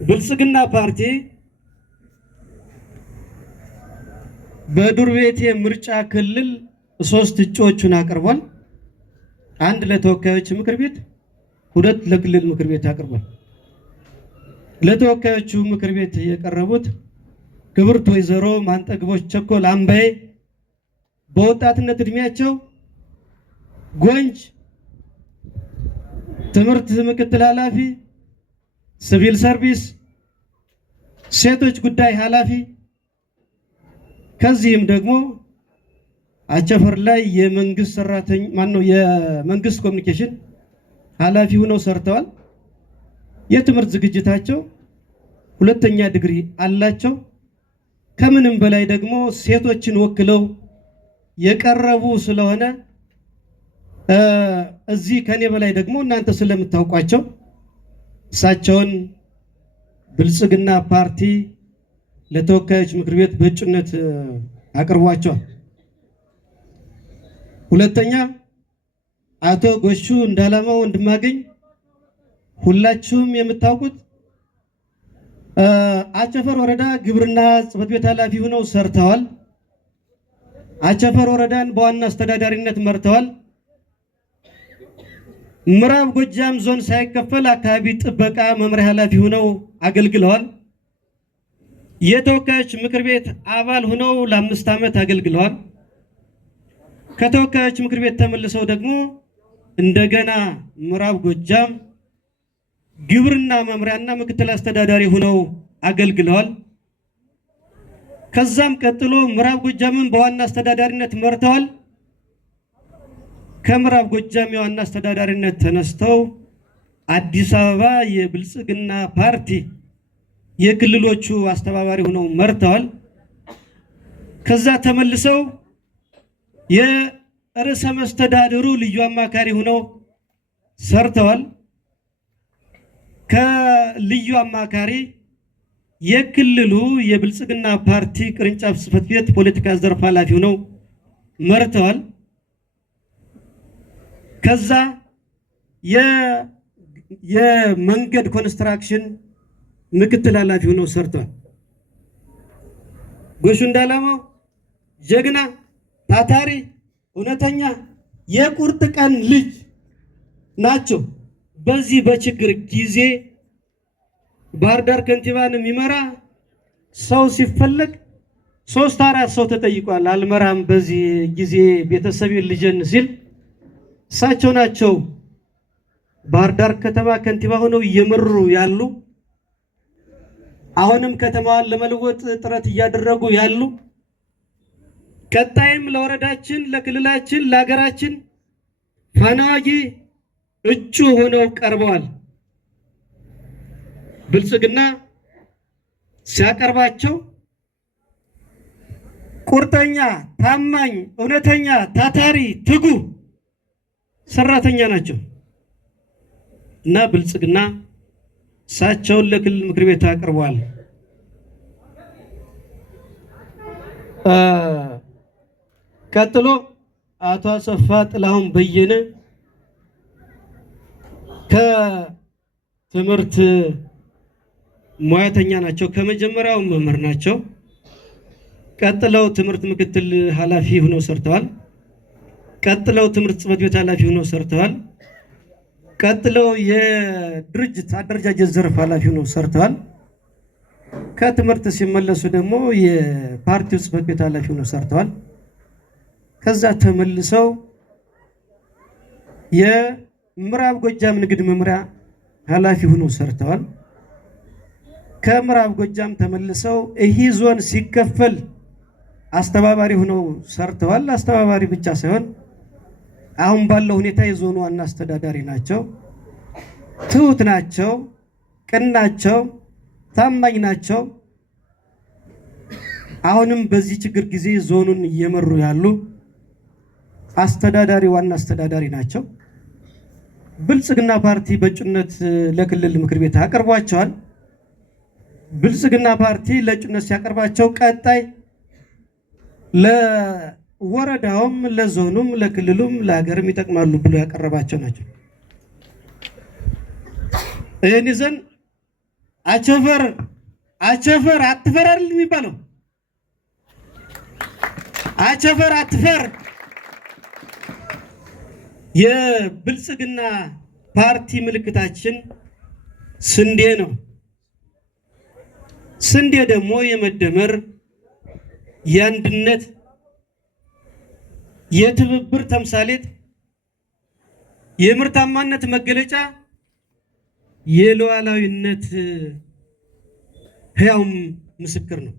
ብልጽግና ፓርቲ በዱር ቤቴ ምርጫ ክልል 3 እጩዎችን አቅርቧል። 1 ለተወካዮች ምክር ቤት፣ 2 ለክልል ምክር ቤት አቅርቧል። ለተወካዮቹ ምክር ቤት የቀረቡት ክብርት ወይዘሮ ማንጠግቦች ቸኮል አምባዬ በወጣትነት እድሜያቸው ጎንጅ ትምህርት ምክትል ኃላፊ፣ ሲቪል ሰርቪስ ሴቶች ጉዳይ ኃላፊ፣ ከዚህም ደግሞ አቸፈር ላይ የመንግስት ሰራተኛ የመንግስት ኮሚኒኬሽን ኃላፊ ሆነው ሰርተዋል። የትምህርት ዝግጅታቸው 2ኛ ዲግሪ አላቸው። ከምንም በላይ ደግሞ ሴቶችን ወክለው የቀረቡ ስለሆነ እዚህ ከኔ በላይ ደግሞ እናንተ ስለምታውቋቸው እሳቸውን ብልጽግና ፓርቲ ለተወካዮች ምክር ቤት በእጩነት አቅርቧቸዋል። 2ኛ አቶ ጎሹ እንዳላማው ወንድማገኝ ሁላችሁም የምታውቁት አቸፈር ወረዳ ግብርና ጽሕፈት ቤት ኃላፊ ሆነው ሰርተዋል። አቸፈር ወረዳን በዋና አስተዳዳሪነት መርተዋል። ምዕራብ ጎጃም ዞን ሳይከፈል አካባቢ ጥበቃ መምሪያ ኃላፊ ሆነው አገልግለዋል። የተወካዮች ምክር ቤት አባል ሆነው ለ5 ዓመት አገልግለዋል። ከተወካዮች ምክር ቤት ተመልሰው ደግሞ እንደገና ምዕራብ ጎጃም ግብርና መምሪያና ምክትል አስተዳዳሪ ሆነው አገልግለዋል። ከዛም ቀጥሎ ምዕራብ ጎጃምን በዋና አስተዳዳሪነት መርተዋል። ከምዕራብ ጎጃም የዋና አስተዳዳሪነት ተነስተው አዲስ አበባ የብልጽግና ፓርቲ የክልሎቹ አስተባባሪ ሆነው መርተዋል። ከዛ ተመልሰው የርዕሰ መስተዳድሩ ልዩ አማካሪ ሆነው ሰርተዋል። ከልዩ አማካሪ የክልሉ የብልጽግና ፓርቲ ቅርንጫፍ ጽሕፈት ቤት ፖለቲካ ዘርፍ ኃላፊ ሆነው መርተዋል። ከዛ የመንገድ ኮንስትራክሽን ምክትል ኃላፊ ሆነው ሰርተዋል። ጎሹ እንዳላማው ጀግና፣ ታታሪ፣ እውነተኛ የቁርጥ ቀን ልጅ ናቸው። በዚህ በችግር ጊዜ ባህር ዳር ከንቲባን የሚመራ ሰው ሲፈለግ 3-4 ሰው ተጠይቋል። አልመራም በዚህ ጊዜ ቤተሰቤን ልጅን ሲል እሳቸው ናቸው ባህር ዳር ከተማ ከንቲባ ሆነው እየመሩ ያሉ፣ አሁንም ከተማዋን ለመለወጥ ጥረት እያደረጉ ያሉ፣ ቀጣይም ለወረዳችን፣ ለክልላችን፣ ለሀገራችን ፋና ወጊ እጩ ሆነው ቀርበዋል። ብልጽግና ሲያቀርባቸው ቁርጠኛ፣ ታማኝ፣ እውነተኛ፣ ታታሪ፣ ትጉ ሰራተኛ ናቸው እና ብልጽግና እሳቸውን ለክልል ምክር ቤት አቅርቧል። ቀጥሎ አቶ አሰፋ ጥላሁን በየነ ከትምህርት ሙያተኛ ናቸው። ከመጀመሪያው መምህር ናቸው። ቀጥለው ትምህርት ምክትል ኃላፊ ሆነው ሰርተዋል። ቀጥለው ትምህርት ጽሕፈት ቤት ኃላፊ ሆነው ሰርተዋል። ቀጥለው የድርጅት አደረጃጀት ዘርፍ ኃላፊ ሆነው ሰርተዋል። ከትምህርት ሲመለሱ ደግሞ የፓርቲው ጽሕፈት ቤት ኃላፊ ሆነው ሰርተዋል። ከዛ ተመልሰው የምዕራብ ጎጃም ንግድ መምሪያ ኃላፊ ሆነው ሰርተዋል። ከምዕራብ ጎጃም ተመልሰው ይህ ዞን ሲከፈል አስተባባሪ ሆነው ሰርተዋል። አስተባባሪ ብቻ ሳይሆን አሁን ባለው ሁኔታ የዞኑ ዋና አስተዳዳሪ ናቸው። ትሁት ናቸው፣ ቅን ናቸው፣ ታማኝ ናቸው። አሁንም በዚህ ችግር ጊዜ ዞኑን እየመሩ ያሉ አስተዳዳሪ፣ ዋና አስተዳዳሪ ናቸው። ብልጽግና ፓርቲ በእጩነት ለክልል ምክር ቤት አቅርቧቸዋል። ብልጽግና ፓርቲ ለእጩነት ሲያቀርባቸው ቀጣይ ለወረዳውም፣ ለዞኑም፣ ለክልሉም ለሀገርም ይጠቅማሉ ብሎ ያቀረባቸው ናቸው። ይህን ይዘን አቸፈር አቸፈር አትፈር አይደል የሚባለው? አቸፈር አትፈር። የብልጽግና ፓርቲ ምልክታችን ስንዴ ነው። ስንዴ ደግሞ የመደመር፣ የአንድነት፣ የትብብር ተምሳሌት፣ የምርታማነት መገለጫ፣ የሉዓላዊነት ሕያው ምስክር ነው።